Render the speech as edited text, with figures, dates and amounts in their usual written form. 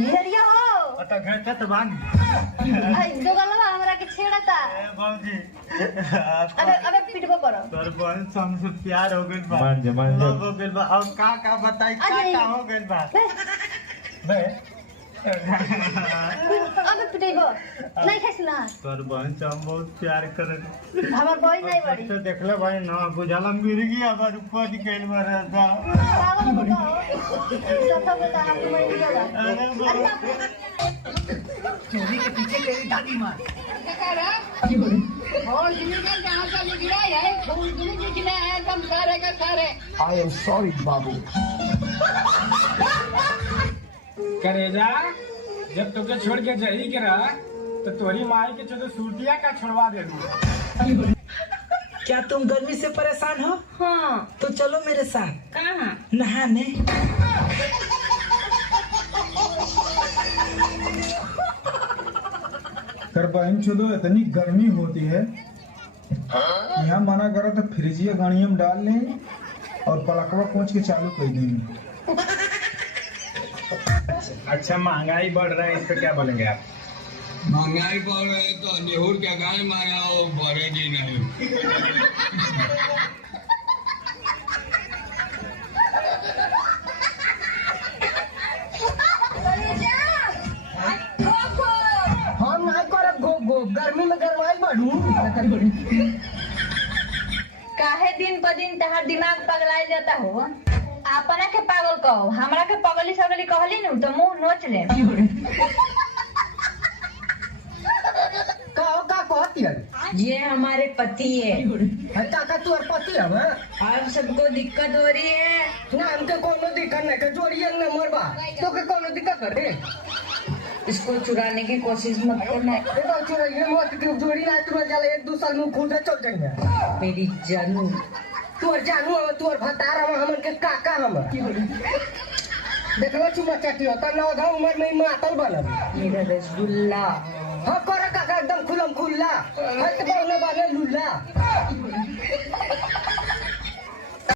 निहरिया हो अत घंटा तो बानी दो गलवा हमरा के छेड़ता बाबूजी अबे अबे पिटबो करो तोर बहन से हमसे प्यार हो गइल बा मान जा हो गइल बा अब का बताई का हो गइल बा बे अबे पिटेबो नहीं खाइस ना तोर बहन से हम बहुत प्यार करत हमर बहन नहीं बड़ी तो देखले भाई ना बुझाला मिर्गी अब ऊपर गइल बा रहता पागल बताओ सब बता हम तुम्हें लिया अरे अरे बाप रे चोरी के पीछे तेरी दादी माँ और जिंदगी जहाँ का गिरा है जिंदगी निकले हैं एकदम सारे का सारे। I am sorry, बाबू। करेजा जब तुके छोड़ के जही के रहा तो तोरी माई के चलो सूटिया का छोड़वा दे दूँ। क्या तुम गर्मी से परेशान हो? हां तो चलो मेरे साथ। कहां नहाने। कर बहन चलो इतनी गर्मी होती है यहाँ मना करो तो फ्रिजिया गाड़िया में डाल लें और पलकवा पहुँच के चालू कर देंगे। अच्छा महंगाई बढ़ रहा है इस पे क्या बोलेंगे आप? महंगाई बढ़ रही है तो नेहूर क्या गाय मारा हो बढ़ेगी नहीं। हम नहीं करब घो गर्मी में गरमाई बढ़ू। काहे दिन पर दिन तहार दिमाग पगलाइ जाता हो अपना के पागल कहो हमरा के पगली सगली कहली नु तो मुंह नोच ले का कहती है? ये हमारे पति है का तू और पति है? आप सबको दिक्कत हो रही है ना हमके कोनो दिक्कत नहीं के जोड़िए न मरबा तो के कोनो दिक्कत कर रे इसको चुराने की कोशिश मत करना देखो चोरी मत के जोड़ी ना तू जाला एक दो साल में खुद चल जाएंगे। मेरी जानू तोर जानू हम तोर भतार हम हमन के काका हम देखलो चुमा चाटी होता ना उधर उम्र में मातल बनब मेरा रसगुल्ला हां कर काका एकदम खुलम खुल्ला हट बने बने लुल्ला